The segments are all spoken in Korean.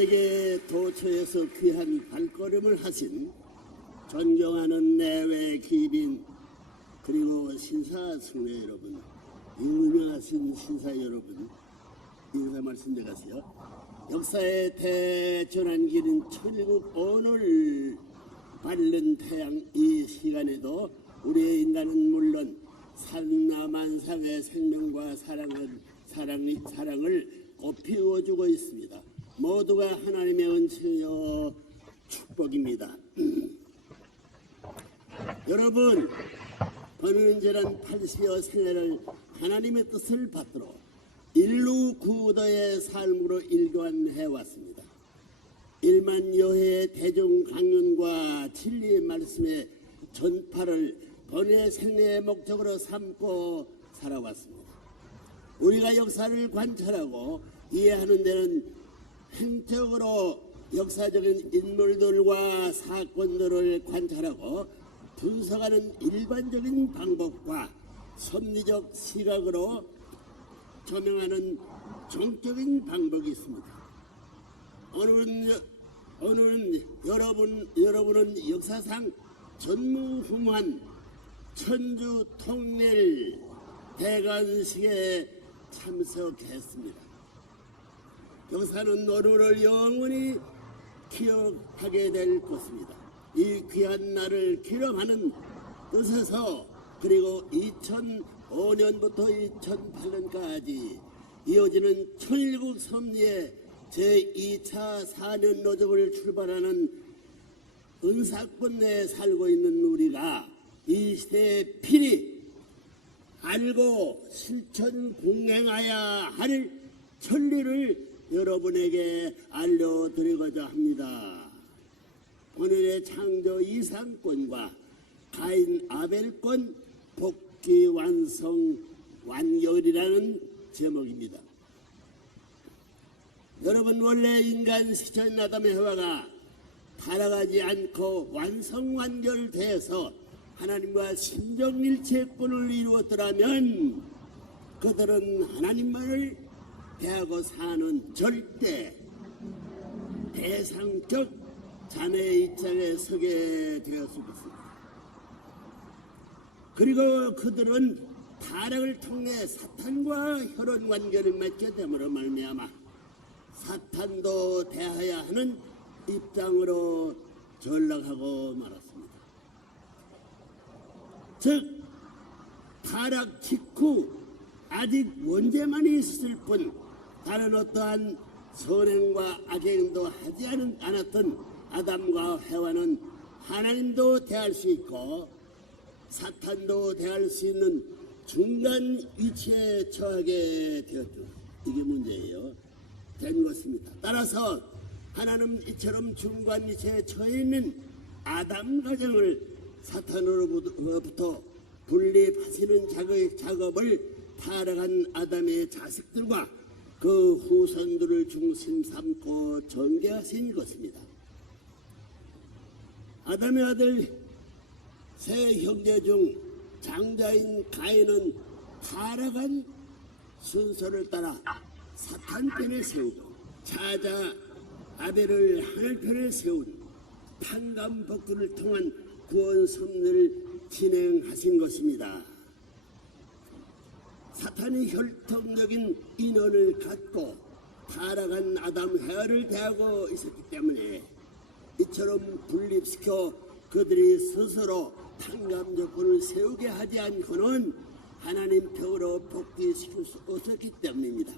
세계 도처에서 귀한 발걸음을 하신 존경하는 내외 귀빈 그리고 신사숙녀 여러분, 유명하신 신사 여러분, 인사 말씀드리겠어요. 역사의 대전환기는 천일국 오늘 밝은 태양 이 시간에도 우리의 인간은 물론 산나만상의 생명과 사랑을 꽃피워주고 있습니다. 모두가 하나님의 은혜여 축복입니다. 여러분, 번은지란 80여 생애를 하나님의 뜻을 받들어 인류 구도의 삶으로 일관해왔습니다. 1만 여의 대중 강연과 진리의 말씀의 전파를 번의 생애의 목적으로 삼고 살아왔습니다. 우리가 역사를 관찰하고 이해하는 데는 행적으로 역사적인 인물들과 사건들을 관찰하고 분석하는 일반적인 방법과 섭리적 시각으로 조명하는 정적인 방법이 있습니다. 오늘은 여러분은 역사상 전무후무한 천주 통일 대관식에 참석했습니다. 역사는 오늘을 영원히 기억하게 될 것입니다. 이 귀한 날을 기념하는 뜻에서 그리고 2005년부터 2008년까지 이어지는 천일국 섭리의 제2차 4년 노정을 출발하는 은사권 내에 살고 있는 우리가 이 시대에 필히 알고 실천 공행해야 할 천리를 여러분에게 알려드리고자 합니다. 오늘의 창조 이상권과 가인 아벨권 복귀 완성 완결이라는 제목입니다. 여러분, 원래 인간 시초인 아담의 해와가 타락하지 않고 완성 완결돼서 하나님과 신정일체권을 이루었더라면 그들은 하나님만을 대하고 사는 절대 대상적 자매의 입장에 서게 되었을 것입니다. 그리고 그들은 타락을 통해 사탄과 혈연 관계를 맺게 됨으로 말미암아 사탄도 대하여야 하는 입장으로 전락하고 말았습니다. 즉 타락 직후 아직 원죄만이 있을 뿐 다른 어떠한 선행과 악행도 하지 않았던 아담과 해와는 하나님도 대할 수 있고 사탄도 대할 수 있는 중간 위치에 처하게 되었죠. 이게 문제예요. 된 것입니다. 따라서 하나님 이처럼 중간 위치에 처해 있는 아담 가정을 사탄으로부터 분립하시는 작업을 타락한 아담의 자식들과 그 후손들을 중심 삼고 전개하신 것입니다. 아담의 아들 세 형제 중 장자인 가인은 타락한 순서를 따라 사탄 편에 세우고 차자 아벨을 하늘 편에 세운 판관복구를 통한 구원 섭리를 진행하신 것입니다. 사탄이 혈통적인 인연을 갖고 타락한 아담 해와를 대하고 있었기 때문에 이처럼 분립시켜 그들이 스스로 판관조건을 세우게 하지 않고는 하나님 편으로 복귀시킬 수 없었기 때문입니다.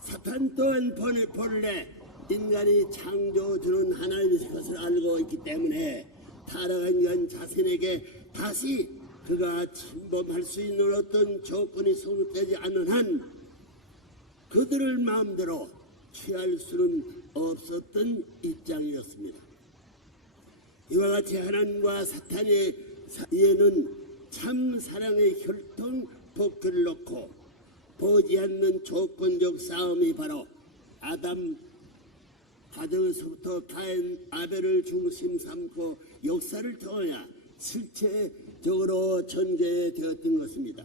사탄 또한 본래 인간이 창조주는 하나님의 것을 알고 있기 때문에 타락한 인간 자신에게 다시 그가 침범할 수 있는 어떤 조건이 성립되지 않는 한 그들을 마음대로 취할 수는 없었던 입장이었습니다. 이와 같이 하나님과 사탄의 사이에는 참 사랑의 혈통 복귀를 놓고 보지 않는 조건적 싸움이 바로 아담 가정에서부터 가인 아벨을 중심 삼고 역사를 통하여 실체적으로 전개되었던 것입니다.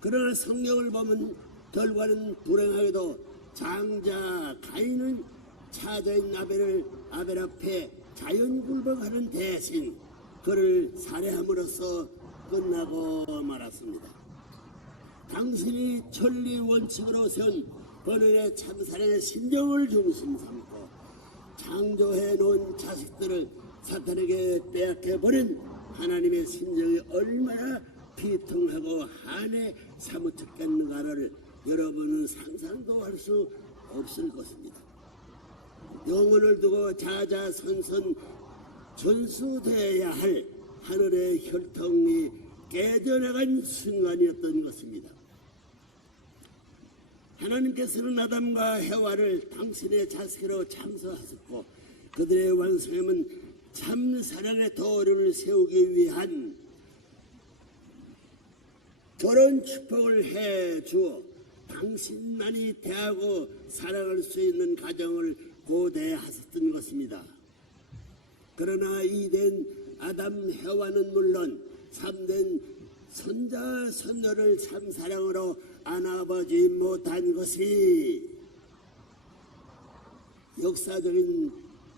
그러나 성경을 보면 결과는 불행하게도 장자 가인은 차자인 아벨 앞에 자연굴복하는 대신 그를 살해함으로써 끝나고 말았습니다. 당신이 천리 원칙으로 세운 본인의 참사랑의 심정을 중심 삼고 창조해 놓은 자식들을 사탄에게 빼앗겨버린 하나님의 심정이 얼마나 비통하고 한해 사무쳤겠는가를 여러분은 상상도 할 수 없을 것입니다. 영혼을 두고 자자선선 전수되어야 할 하늘의 혈통이 깨져나간 순간이었던 것입니다. 하나님께서는 아담과 해와를 당신의 자식으로 창조하셨고 그들의 완성함은 참 사랑의 도를 세우기 위한 결혼 축복을 해 주어 당신만이 대하고 사랑할 수 있는 가정을 고대하셨던 것입니다. 그러나 이된 아담 해와는 물론 참된 손자 손녀를 참 사랑으로 안아보지 못한 것이 역사적인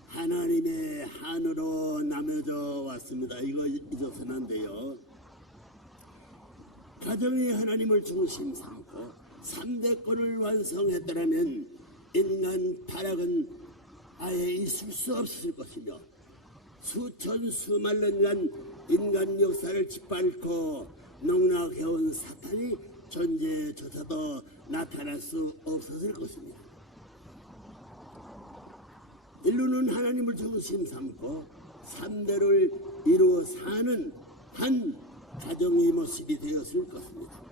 하나님의 한으로 남겨져 왔습니다. 이거 잊어서는 안 돼요. 가정이 하나님을 중심 삼고 3대권을 완성했더라면 인간 타락은 아예 있을 수 없을 것이며 수천 수만 년간 인간 역사를 짓밟고 농락해온 사탄이 존재조차도 나타날 수 없었을 것입니다. 인류는 하나님을 중심 삼고 3대를 이루어 사는 한 가정의 모습이 되었을 것입니다.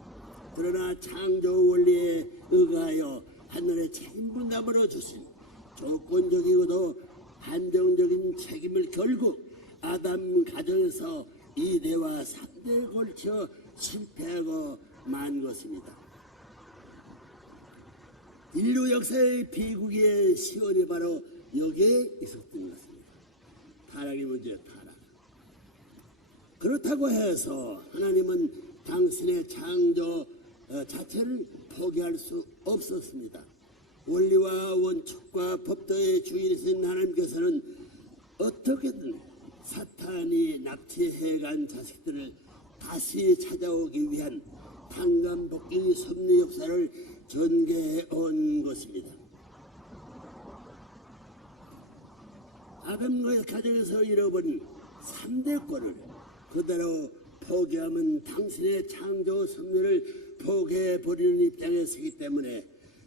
그러나 창조 원리에 의하여 하늘의 책임 분담으로 주신 조건적이고도 한정적인 책임을 결국 아담 가정에서 2대와 3대에 걸쳐 실패하고 만 것입니다. 인류 역사의 비극의 시원이 바로 여기에 있었던 것입니다. 타락이 문제예요. 타락. 그렇다고 해서 하나님은 당신의 창조 자체를 포기할 수 없었습니다. 원리와 원칙과 법도의 주인이신 하나님께서는 어떻게든 사탄이 납치해간 자식들을 다시 찾아오기 위한 탄감복귀 섭리 역사를 전개해 온 것입니다. 아담과의 가정에서 잃어버린 3대권을 그대로 포기하면 당신의 창조 섭리를 포기해버리는 입장에 서기 때문에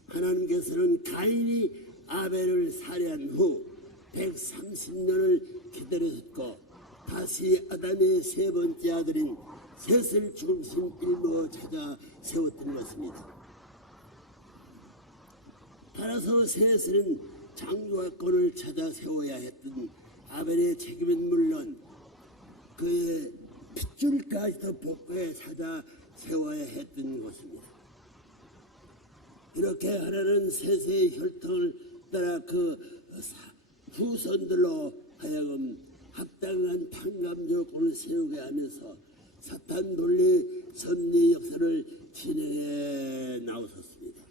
하나님께서는 가인이 아벨을 살해한 후 130년을 기다리셨고 다시 아담의 세 번째 아들인 셋을 중심 일로 찾아 세웠던 것입니다. 따라서 셋은 창조권을 찾아 세워야 했던 아벨의 책임은 물론 그의 핏줄까지도 복구해 찾아 세워야 했던 것입니다. 이렇게 하나는 셋의 혈통을 따라 그 후손들로 하여금 합당한 탄감 조건을 세우게 하면서 사탄 논리 섭리 역사를 진행해 나오셨습니다.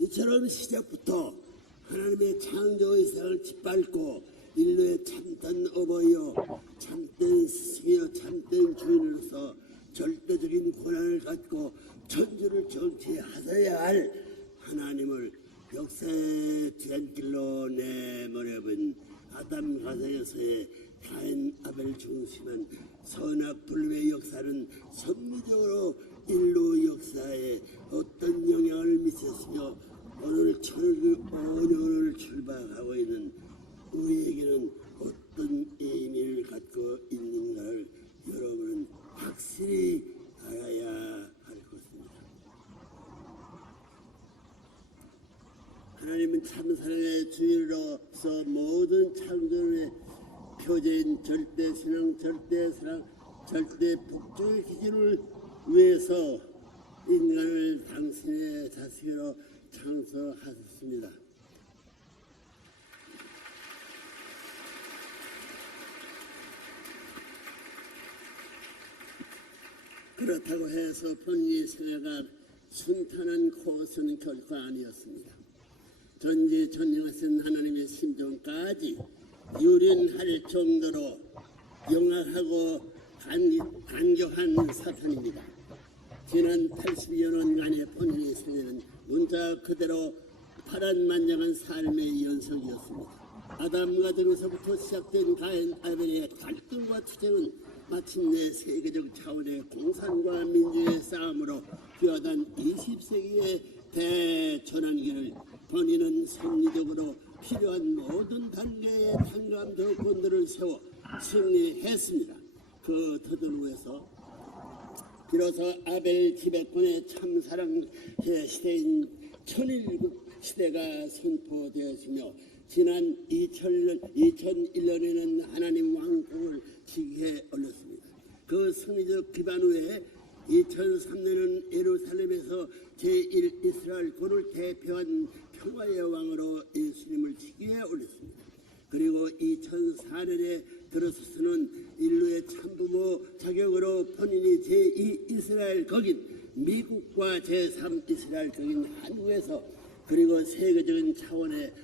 이처럼 시작부터 하나님의 창조의 세상을 짓밟고 인류의 참된 어버이요 참된 스승이요 참된 주인으로서 절대적인 권한을 갖고 천주를 정치하셔야 할 하나님을 역사의 뒤안길로 내몰아본 아담 가정에서의 가인 아벨 중심한 선악불매의 역사는 섭리적으로 인류 역사에 어떤 영향을 미쳤으며 오늘 1500년을 출발하고 있는 우리에게는 어떤 의미를 갖고 있는가를 여러분은 확실히 알아야 할 것입니다. 하나님은 참사랑의 주인으로서 모든 창조의 표제인 절대신앙, 절대사랑, 절대복종의 기준을 위해서 인간을 당신의 자식으로 창조하셨습니다. 그렇다고 해서 본인의 생애가 순탄한 코스는 결코 아니었습니다. 전지전능하신 하나님의 심정까지 유린할 정도로 영악하고 간교한 사탄입니다. 지난 80여 년간의 본인의 생애는 문자 그대로 파란만장한 삶의 연속이었습니다. 아담과 등에서부터 시작된 가인 아벨의 갈등과 투쟁은 마침내 세계적 차원의 공산과 민주의 싸움으로 뛰어든 20세기의 대전환기를 본인은 성리적으로 필요한 모든 단계의 탄감 조건들을 세워 승리했습니다. 그 터전후에서 비로소 아벨 지배권의 참사랑 시대인 천일국 시대가 선포되었으며 지난 2001년에는 하나님 왕국을 지기에 올렸습니다. 그 승리적 기반 후에 2003년은 예루살렘에서 제1 이스라엘군을 대표한 평화의 왕으로 예수님을 지기에 올렸습니다. 그리고 2004년에 들어서서는 인류의 참부모 자격으로 본인이 제2 이스라엘 거긴 미국과 제3 이스라엘 거긴 한국에서 그리고 세계적인 차원의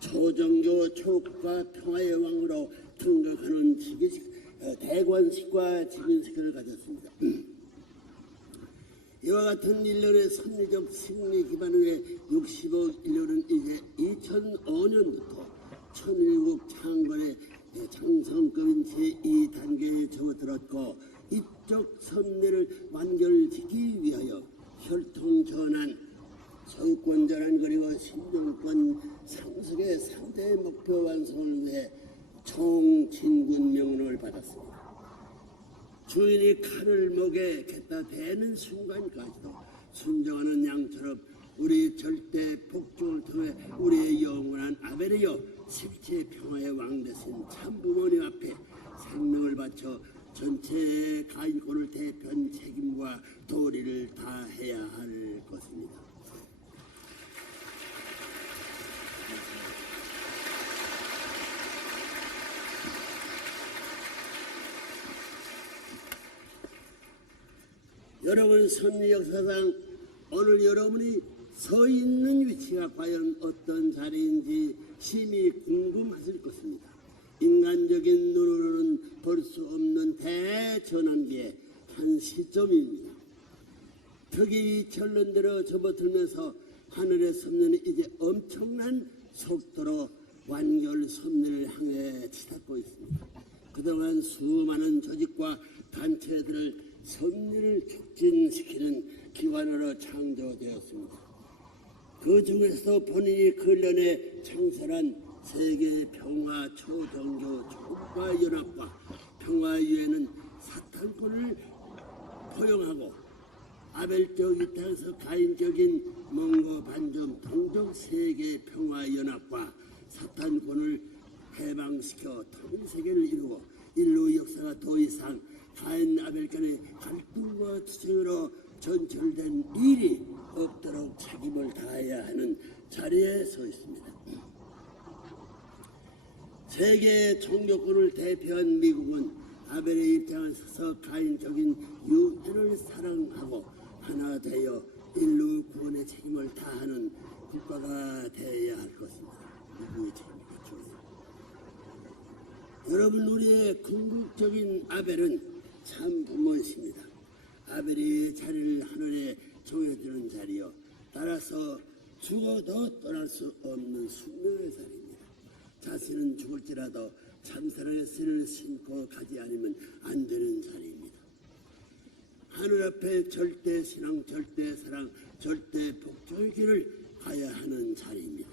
초종교 초국과 평화의 왕으로 등극하는 대관식과 직인식을 가졌습니다. 이와 같은 일련의 섭리적 승리 기반 후에 65일년은 이제 2005년부터 천일국 창건의 장성급인 제2단계에 접어들었고 이쪽 선례를 완결짓기 위하여 혈통전환, 정권전환 그리고 신정권 상속의 3대 목표 완성을 위해 총진군 명령을 받았습니다. 주인이 칼을 목에 갖다 대는 순간까지도 순종하는 양처럼 우리 절대 복종을 통해 우리의 영원한 아벨이여 색채 평화의 왕 되신 참부모님 앞에 생명을 바쳐 전체 가인권을 대표한 책임과 도리를 다해야 할 것입니다. 여러분 선리 역사상 오늘 여러분이 서 있는 위치가 과연 어떤 자리인지 심히 궁금하실 것입니다. 인간적인 눈으로는 볼 수 없는 대전환기의 한 시점입니다. 턱이 결론대로 접어들면서 하늘의 섭리는 이제 엄청난 속도로 완결 섭리를 향해 치닫고 있습니다. 그동안 수많은 조직과 단체들을 섭리를 촉진시키는 기관으로 창조되었습니다. 그 중에서도 본인이 근련에 창설한 세계 평화 초종교 초국가 연합과 평화유엔은 사탄권을 포용하고 아벨적 이 땅에서 가인적인 몽고 반점 동족 세계 평화연합과 사탄권을 해방시켜 통일세계를 이루고 인류 역사가 더 이상 가인 아벨 간의 갈등과 투쟁으로 전철된 일이 없도록 책임을 다해야 하는 자리에 서 있습니다. 세계 종교권을 대표한 미국은 아벨의 입장에 서서 가인적인 유엔을 사랑하고 하나 되어 인류 구원의 책임을 다하는 국가가 되어야 할 것입니다. 누구의 책임이겠죠? 여러분, 우리의 궁극적인 아벨은 참 부모이십니다. 아벨이 자리를 하늘에 정해주는 자리요, 따라서 죽어도 떠날 수 없는 숙명의 자리입니다. 자신은 죽을지라도 참사랑의 씨를 신고 가지 않으면 안 되는 자리입니다. 하늘 앞에 절대 신앙, 절대 사랑, 절대 복종의 길을 가야 하는 자리입니다.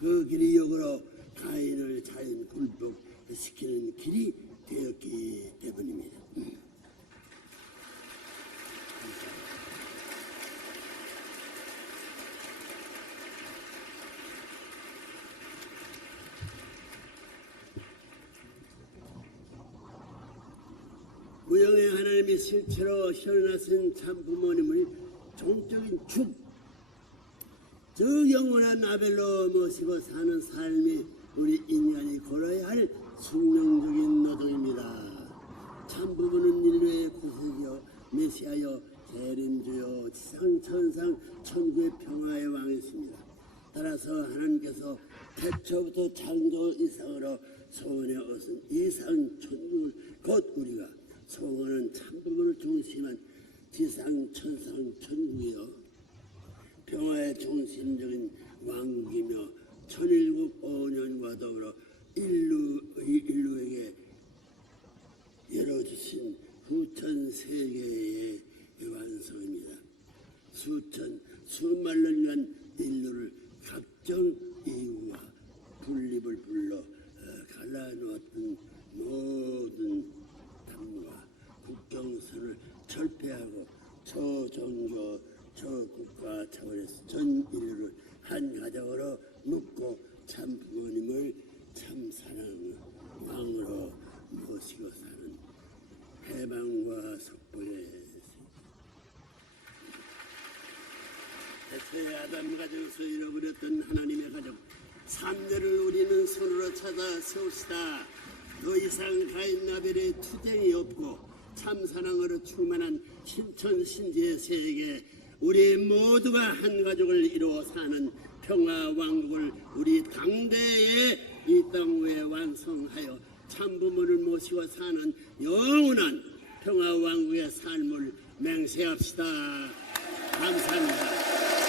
그 길이 역으로 가인을 자연 굴복시키는 길이 되었기 때문입니다. 무형의 하나님이 실체로 현하신 참 부모님을 종적인 저 영원한 아벨로 모시고 사는 삶이 우리 인간이 걸어야 할 숙명적인 노동입니다. 참 부모는 인류의 구세주요 메시아 저 창조 이상으로 소원에 얻은 이상 천국을 곧 우리가 소원은 참부모를 중심한 지상 천상 천국이요 평화의 중심적인 왕국이며 천일국 5년과 더불어 인류에게 열어주신 후천 세계의 완성입니다. 수만 년간 인류를 각종 이유와 분립을 불러 갈라놓았던 모든 담과 국경선을 철폐하고 저종교 저국가 차원에서 전 인류를 한 가정으로 묶고 참 부모님을 참 사랑하는 왕으로 모시고 사는 해방과 속보의 대초의 아담 가정에서 잃어버렸던 하나님의 가정 3대를 우리는 손으로 찾아 세웁시다. 더 이상 가인 아벨의 투쟁이 없고 참 사랑으로 충만한 신천신지의 세계 우리 모두가 한 가족을 이루어 사는 평화 왕국을 우리 당대에 이 땅 위에 완성하여 참부모를 모시고 사는 영원한 평화 왕국의 삶을 맹세합시다. 감사합니다.